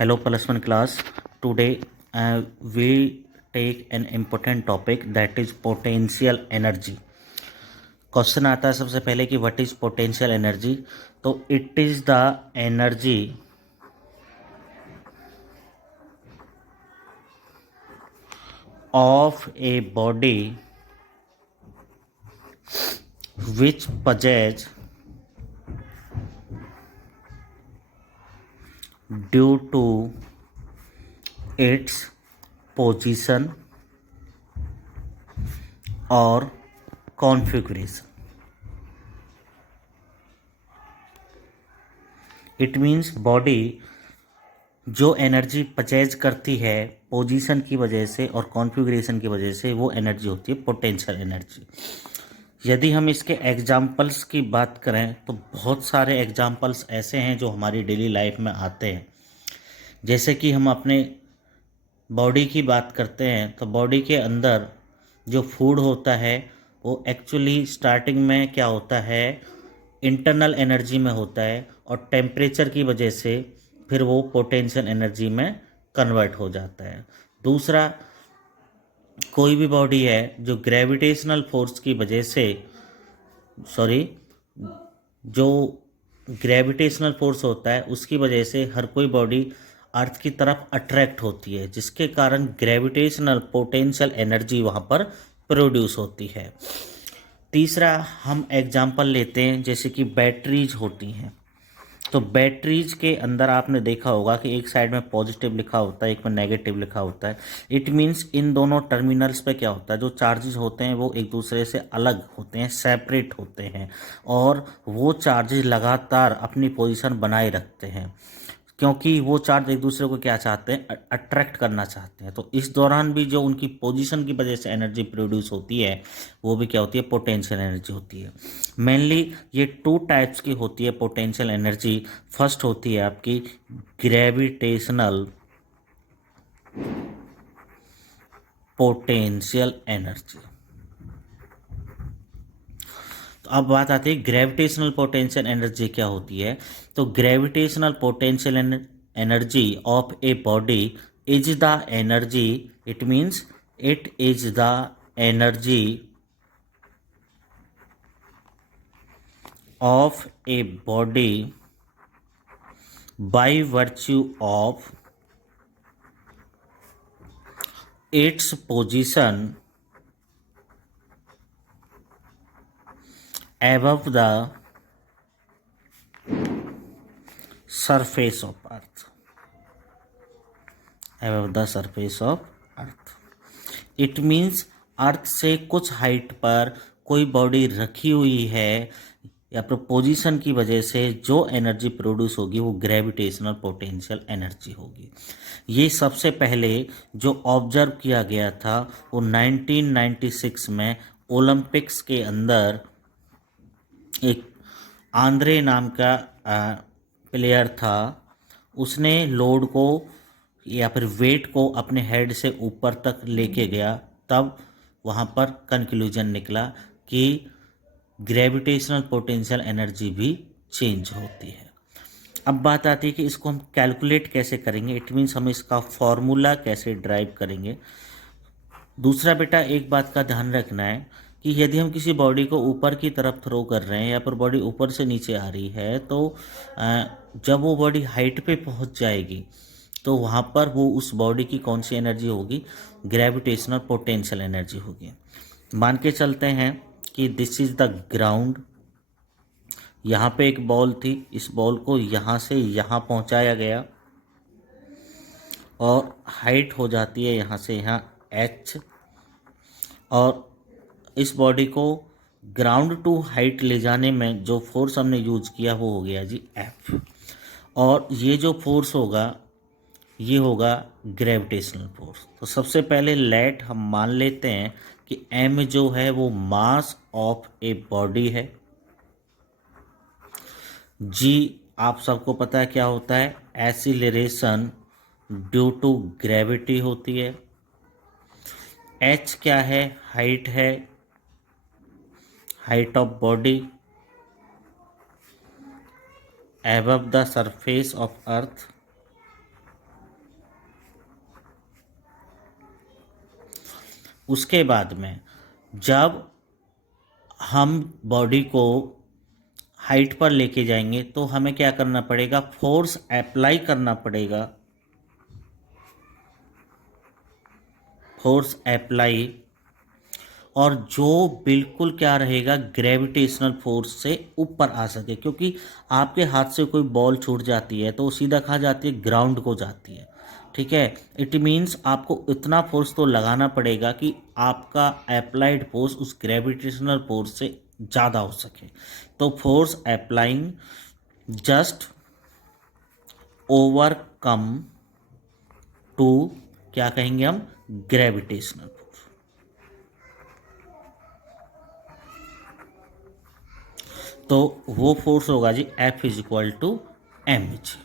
Hello, plus one class. Today we take an important topic that is potential energy. Question आता है सबसे पहले कि व्हाट इज पोटेंशियल एनर्जी। तो it is the energy of a body which possess due to its position और configuration. It means body जो energy purchase करती है पोजीशन की वजह से और कॉन्फ़िगरेशन की वजह से, वो एनर्जी होती है पोटेंशियल एनर्जी। यदि हम इसके एग्जाम्पल्स की बात करें तो बहुत सारे एग्जाम्पल्स ऐसे हैं जो हमारी डेली लाइफ में आते हैं। जैसे कि हम अपने बॉडी की बात करते हैं तो बॉडी के अंदर जो फूड होता है वो एक्चुअली स्टार्टिंग में क्या होता है, इंटरनल एनर्जी में होता है और टेम्परेचर की वजह से फिर वो पोटेंशियल एनर्जी में कन्वर्ट हो जाता है। दूसरा, कोई भी बॉडी है जो ग्रेविटेशनल फोर्स की वजह से जो ग्रेविटेशनल फोर्स होता है उसकी वजह से हर कोई बॉडी अर्थ की तरफ अट्रैक्ट होती है, जिसके कारण ग्रेविटेशनल पोटेंशियल एनर्जी वहाँ पर प्रोड्यूस होती है। तीसरा, हम एग्जांपल लेते हैं जैसे कि बैटरीज होती हैं। तो बैटरीज के अंदर आपने देखा होगा कि एक साइड में पॉजिटिव लिखा होता है, एक में नेगेटिव लिखा होता है। इट मीन्स इन दोनों टर्मिनल्स पे क्या होता है, जो चार्जेस होते हैं वो एक दूसरे से अलग होते हैं, सेपरेट होते हैं, और वो चार्जेस लगातार अपनी पोजीशन बनाए रखते हैं क्योंकि वो चार्ज एक दूसरे को क्या चाहते हैं, अट्रैक्ट करना चाहते हैं। तो इस दौरान भी जो उनकी पोजीशन की वजह से एनर्जी प्रोड्यूस होती है वो भी क्या होती है, पोटेंशियल एनर्जी होती है। मेनली ये टू टाइप्स की होती है पोटेंशियल एनर्जी। फर्स्ट होती है आपकी ग्रेविटेशनल पोटेंशियल एनर्जी। तो अब बात आती है ग्रेविटेशनल पोटेंशियल एनर्जी क्या होती है। तो gravitational potential energy of a body is the energy, it means it is the energy of a body by virtue of its position above the surface of earth, above the surface of earth. It means अर्थ से कुछ height पर कोई body रखी हुई है या फिर position की वजह से जो एनर्जी प्रोड्यूस होगी वो ग्रेविटेशनल पोटेंशियल एनर्जी होगी। ये सबसे पहले जो ऑब्जर्व किया गया था वो 1996 में ओलंपिक्स के अंदर एक आंद्रे नाम का प्लेयर था। उसने लोड को या फिर वेट को अपने हेड से ऊपर तक लेके गया, तब वहाँ पर कंक्लूजन निकला कि ग्रेविटेशनल पोटेंशियल एनर्जी भी चेंज होती है। अब बात आती है कि इसको हम कैलकुलेट कैसे करेंगे, इट मीन्स हम इसका फॉर्मूला कैसे ड्राइव करेंगे। दूसरा बेटा, एक बात का ध्यान रखना है कि यदि हम किसी बॉडी को ऊपर की तरफ थ्रो कर रहे हैं या फिर बॉडी ऊपर से नीचे आ रही है तो जब वो बॉडी हाइट पे पहुंच जाएगी तो वहाँ पर वो उस बॉडी की कौन सी एनर्जी होगी, ग्रेविटेशनल पोटेंशियल एनर्जी होगी। मान के चलते हैं कि दिस इज़ द ग्राउंड, यहाँ पे एक बॉल थी, इस बॉल को यहाँ से यहाँ पहुँचाया गया और हाइट हो जाती है यहाँ से यहाँ h, और इस बॉडी को ग्राउंड टू हाइट ले जाने में जो फोर्स हमने यूज किया वो हो गया जी F, और ये जो फोर्स होगा ये होगा ग्रेविटेशनल फोर्स। तो सबसे पहले लेट हम मान लेते हैं कि m जो है वो मास ऑफ ए बॉडी है। g आप सबको पता है क्या होता है, एक्सीलरेशन ड्यू टू ग्रेविटी होती है। h क्या है, हाइट है, height of body above the surface of earth। उसके बाद में जब हम बॉडी को हाइट पर लेके जाएंगे तो हमें क्या करना पड़ेगा, फोर्स अप्लाई करना पड़ेगा, फोर्स अप्लाई, और जो बिल्कुल क्या रहेगा, ग्रेविटेशनल फोर्स से ऊपर आ सके। क्योंकि आपके हाथ से कोई बॉल छूट जाती है तो वो सीधा कहाँ जाती है, ग्राउंड को जाती है। ठीक है, इट मीन्स आपको इतना फोर्स तो लगाना पड़ेगा कि आपका अप्लाइड फोर्स उस ग्रेविटेशनल फोर्स से ज़्यादा हो सके। तो force applying just overcome to, क्या कहेंगे हम, ग्रेविटेशनल फोर्स। तो वो फोर्स होगा जी F is equal to mg।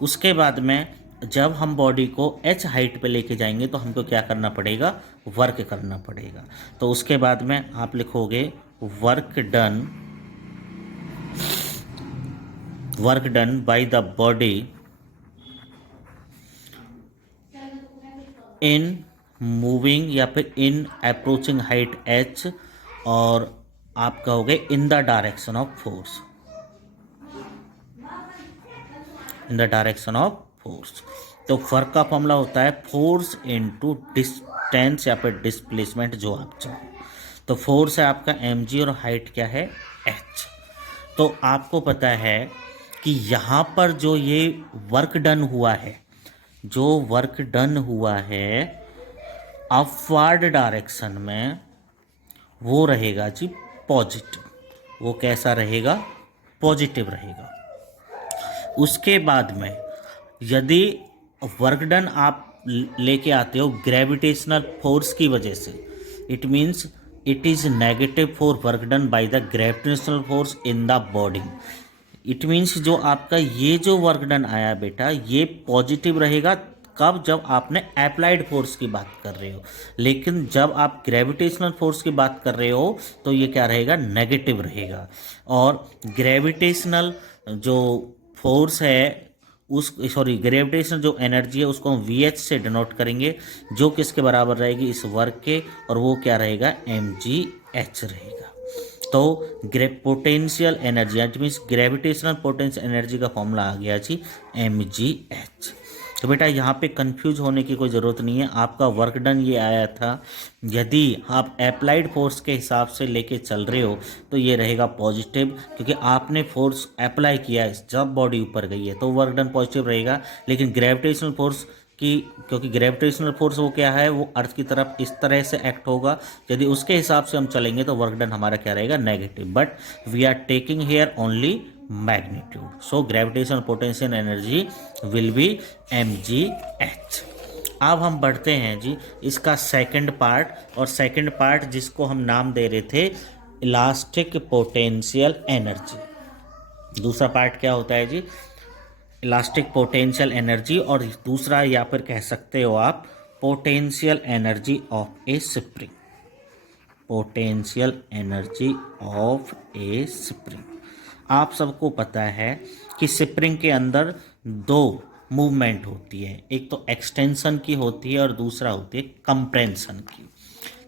उसके बाद में जब हम बॉडी को h हाइट पे लेके जाएंगे तो हमको क्या करना पड़ेगा, वर्क करना पड़ेगा। तो उसके बाद में आप लिखोगे work done by the body in moving या फिर इन अप्रोचिंग हाइट h, और आप कहोगे in the direction of force, in the direction of force. तो वर्क का फॉर्मूला होता है फोर्स इनटू डिस्टेंस या फिर डिस्प्लेसमेंट, जो आप चाहो। तो फोर्स है आपका mg और हाइट क्या है, h। तो आपको पता है कि यहाँ पर जो ये वर्क डन हुआ है, जो वर्क डन हुआ है अपवर्ड डायरेक्शन में, वो रहेगा जी पॉजिटिव। वो कैसा रहेगा, पॉजिटिव रहेगा। उसके बाद में यदि वर्क डन आप लेके आते हो ग्रेविटेशनल फोर्स की वजह से, it means it is negative for work done by the gravitational force in the body. It means जो आपका ये जो वर्क डन आया बेटा, ये पॉजिटिव रहेगा। कब, जब आपने अप्लाइड फोर्स की बात कर रहे हो। लेकिन जब आप ग्रेविटेशनल फोर्स की बात कर रहे हो तो ये क्या रहेगा, नेगेटिव रहेगा। और ग्रेविटेशनल जो फोर्स है उस ग्रेविटेशनल जो एनर्जी है उसको हम वी एच से डिनोट करेंगे, जो किसके बराबर रहेगी, इस वर्क के, और वो क्या रहेगा, mgh रहेगा। तो potential energy means gravitational potential energy का फॉर्मूला आ गया जी mgh। तो बेटा यहाँ पे कंफ्यूज होने की कोई ज़रूरत नहीं है। आपका वर्क डन ये आया था, यदि आप अप्लाइड फोर्स के हिसाब से लेके चल रहे हो तो ये रहेगा पॉजिटिव, क्योंकि आपने फोर्स अप्लाई किया है, जब बॉडी ऊपर गई है तो वर्क डन पॉजिटिव रहेगा। लेकिन ग्रेविटेशनल फोर्स की, क्योंकि ग्रेविटेशनल फोर्स वो क्या है, वो अर्थ की तरफ इस तरह से एक्ट होगा, यदि उसके हिसाब से हम चलेंगे तो वर्क डन हमारा क्या रहेगा, negative. But we are taking here only magnitude, so gravitational potential energy will be mgh। अब हम बढ़ते हैं जी इसका सेकंड पार्ट, और सेकंड पार्ट जिसको हम नाम दे रहे थे इलास्टिक पोटेंशियल एनर्जी। दूसरा पार्ट क्या होता है जी, इलास्टिक पोटेंशियल एनर्जी, और दूसरा या फिर कह सकते हो आप potential energy of a spring, potential energy of a spring. आप सबको पता है कि स्प्रिंग के अंदर दो मूवमेंट होती है, एक तो एक्सटेंशन की होती है और दूसरा होती है कंप्रेंशन की।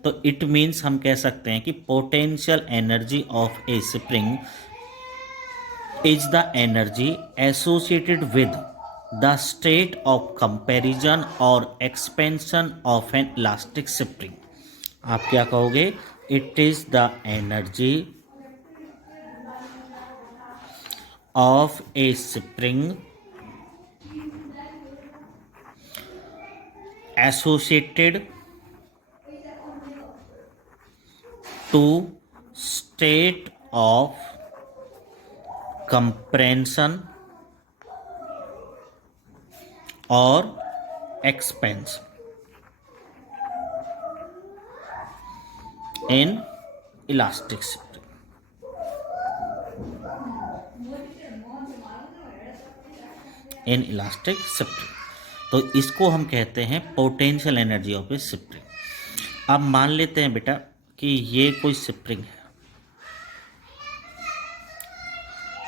तो इट मीन्स हम कह सकते हैं कि potential energy of a spring is the energy associated with the state of comparison और expansion of an elastic spring. आप क्या कहोगे, it is the energy of a spring associated to state of compression or expansion in elastic spring। In elastic spring, तो इसको हम कहते हैं potential energy of a spring. अब मान लेते हैं बेटा कि ये कोई स्प्रिंग है।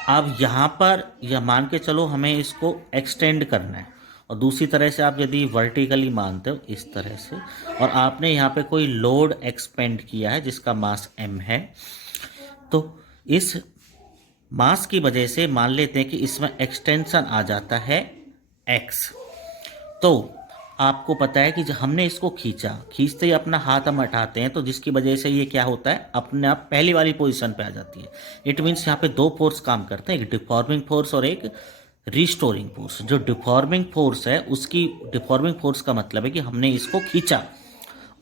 अब यहाँ पर यह मान के चलो हमें इसको एक्सटेंड करना है, और दूसरी तरह से आप यदि वर्टिकली मानते हो इस तरह से, और आपने यहाँ पे कोई लोड एक्सपेंड किया है जिसका मास m है, तो इस मास की वजह से मान लेते हैं कि इसमें एक्सटेंशन आ जाता है x। तो आपको पता है कि जब हमने इसको खींचते ही अपना हाथ हम हटाते हैं, तो जिसकी वजह से ये क्या होता है, अपने आप पहली वाली पोजीशन पे आ जाती है। इट मीन्स यहाँ पे दो फोर्स काम करते हैं, एक डिफॉर्मिंग फोर्स और एक रिस्टोरिंग फोर्स। जो डिफॉर्मिंग फोर्स है, उसकी डिफॉर्मिंग फोर्स का मतलब है कि हमने इसको खींचा,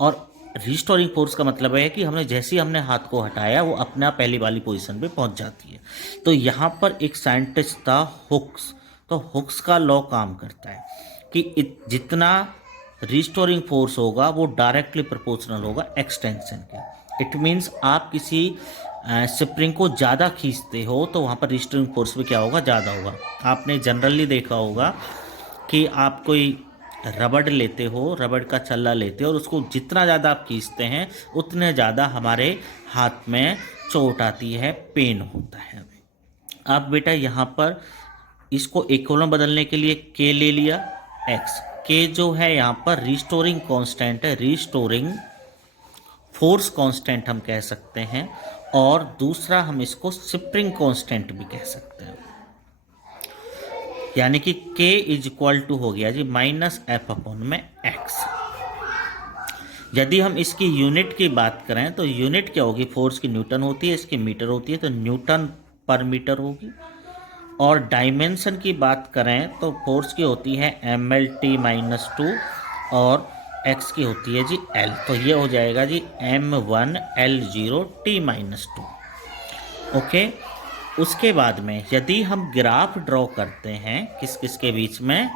और रिस्टोरिंग फोर्स का मतलब है कि हमने जैसे ही हमने हाथ को हटाया वो अपना पहली वाली पोजीशन पे पहुंच जाती है। तो यहाँ पर एक साइंटिस्ट था हुक्स, तो हुक्स का लॉ काम करता है कि जितना रिस्टोरिंग फोर्स होगा वो डायरेक्टली प्रोपोर्शनल होगा एक्सटेंशन के। इट मीन्स आप किसी स्प्रिंग को ज़्यादा खींचते हो तो वहाँ पर रिस्टोरिंग फोर्स भी क्या होगा, ज़्यादा होगा। आपने जनरली देखा होगा कि आप कोई रबड़ लेते हो, रबड़ का छल्ला लेते हो, और उसको जितना ज़्यादा आप खींचते हैं उतने ज़्यादा हमारे हाथ में चोट आती है, पेन होता है। अब बेटा यहाँ पर इसको इक्विलिब्रियम बदलने के लिए k ले लिया, x k जो है यहाँ पर रिस्टोरिंग कांस्टेंट है, रिस्टोरिंग फोर्स कांस्टेंट हम कह सकते हैं, और दूसरा हम इसको स्प्रिंग कांस्टेंट भी कह सकते हैं। यानी कि k इज इक्वल टू हो गया जी -f/x। यदि हम इसकी यूनिट की बात करें तो यूनिट क्या होगी, फोर्स की न्यूटन होती है, इसकी मीटर होती है, तो न्यूटन पर मीटर होगी। और डायमेंशन की बात करें तो फोर्स की होती है mL/T-2 और x की होती है जी L, तो ये हो जाएगा जी m1L0T-2। ओके। उसके बाद में यदि हम ग्राफ ड्रॉ करते हैं किस किस के बीच में,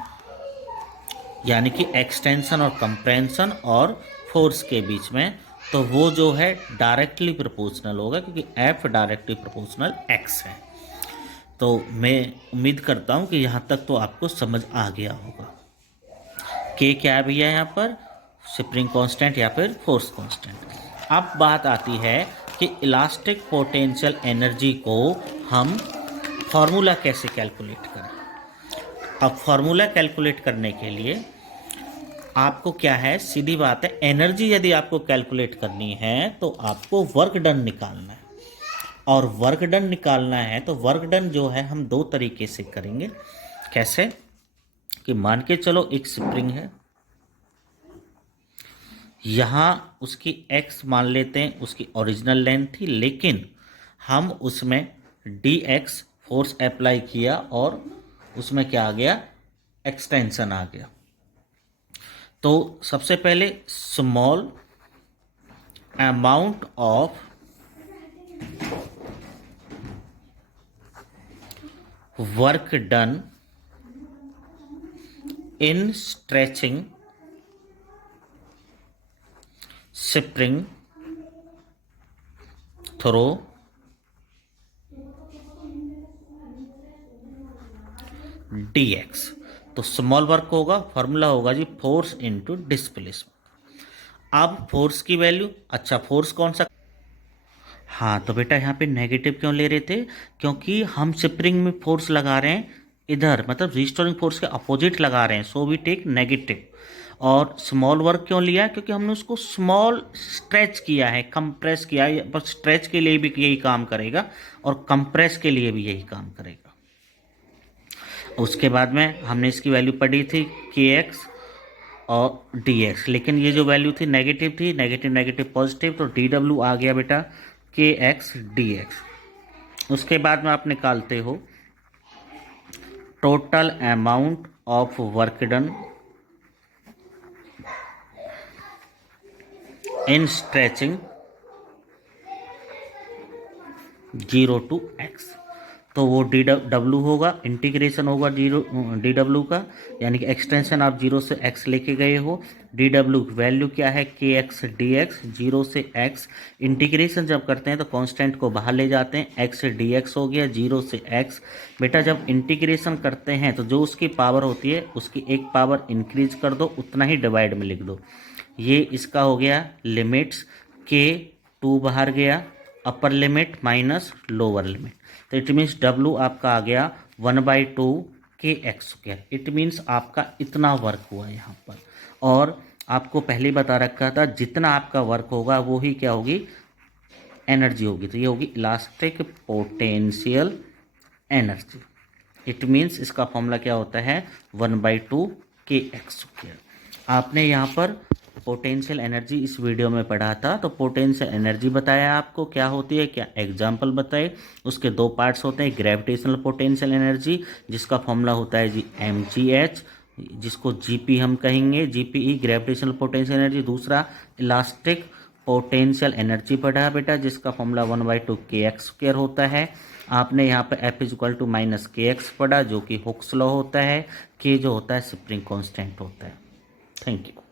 यानी कि एक्सटेंशन और कंप्रेंशन और फोर्स के बीच में, तो वो जो है डायरेक्टली प्रोपोर्शनल होगा, क्योंकि F डायरेक्टली प्रोपोर्शनल x है। तो मैं उम्मीद करता हूँ कि यहाँ तक तो आपको समझ आ गया होगा। K क्या है भैया, यहाँ पर स्प्रिंग कांस्टेंट या फिर फोर्स कांस्टेंट। अब बात आती है कि इलास्टिक पोटेंशियल एनर्जी को हम फॉर्मूला कैसे कैलकुलेट करें। अब फॉर्मूला कैलकुलेट करने के लिए आपको क्या है, सीधी बात है, एनर्जी यदि आपको कैलकुलेट करनी है तो आपको वर्क डन निकालना है। और वर्क डन निकालना है तो वर्क डन जो है हम दो तरीके से करेंगे। कैसे कि मान के चलो एक स्प्रिंग है, यहाँ उसकी x मान लेते हैं, उसकी ओरिजिनल लेंथ थी, लेकिन हम उसमें dx फोर्स अप्लाई किया और उसमें क्या आ गया, एक्सटेंशन आ गया। तो सबसे पहले small amount of work done in stretching spring through dx। तो स्मॉल वर्क होगा, फॉर्मूला होगा जी फोर्स इनटू डिस्प्लेसमेंट। अब फोर्स की वैल्यू, अच्छा फोर्स कौन सा, हाँ तो बेटा यहाँ पे नेगेटिव क्यों ले रहे थे, क्योंकि हम स्प्रिंग में फोर्स लगा रहे हैं इधर, मतलब रिस्टोरिंग फोर्स के अपोजिट लगा रहे हैं, सो वी टेक नेगेटिव। और स्मॉल वर्क क्यों लिया, क्योंकि हमने उसको स्मॉल स्ट्रेच किया है, कंप्रेस किया है, बस स्ट्रेच के लिए भी यही काम करेगा और कंप्रेस के लिए भी यही काम करेगा। उसके बाद में हमने इसकी वैल्यू पढ़ी थी kx और dx, लेकिन ये जो वैल्यू थी नेगेटिव थी, नेगेटिव नेगेटिव पॉजिटिव, तो dw आ गया बेटा kx dx। उसके बाद में आप निकालते हो total amount of work done in stretching 0 to x, तो वो dw होगा, इंटीग्रेशन होगा dw का, यानी कि एक्सटेंशन आप 0 से x लेके गए हो। dw वैल्यू क्या है, kx dx, 0 से x। इंटीग्रेशन जब करते हैं तो कांस्टेंट को बाहर ले जाते हैं, x dx हो गया 0 से x। बेटा जब इंटीग्रेशन करते हैं तो जो उसकी पावर होती है उसकी एक पावर इंक्रीज कर दो, उतना ही डिवाइड में लिख दो। ये इसका हो गया लिमिट्स, k 2 बाहर गया, upper limit minus lower limit, तो इट मीन्स W आपका आ गया 1/2 के एक्स स्क्वायर। इट मीन्स आपका इतना वर्क हुआ यहाँ पर, और आपको पहले ही बता रखा था जितना आपका वर्क होगा वो ही क्या होगी, एनर्जी होगी। तो ये होगी elastic potential energy. It means इसका फॉर्मूला क्या होता है, 1/2 के एक्स स्क्वायर। आपने यहाँ पर पोटेंशियल एनर्जी इस वीडियो में पढ़ा था, तो पोटेंशियल एनर्जी बताया आपको क्या होती है, क्या एग्जाम्पल बताए। उसके दो पार्ट्स होते हैं, ग्रेविटेशनल पोटेंशियल एनर्जी जिसका फॉर्मूला होता है जी mgh, जिसको जीपी हम कहेंगे, जीपीई ग्रेविटेशनल पोटेंशियल एनर्जी। दूसरा इलास्टिक पोटेंशियल एनर्जी पढ़ा बेटा, जिसका फॉर्मूला 1/2 के एक्स स्क्वायर होता है। आपने यहाँ पर F = -kx पढ़ा, जो कि हुक्स लॉ होता है। के जो होता है स्प्रिंग कांस्टेंट होता है। Thank you.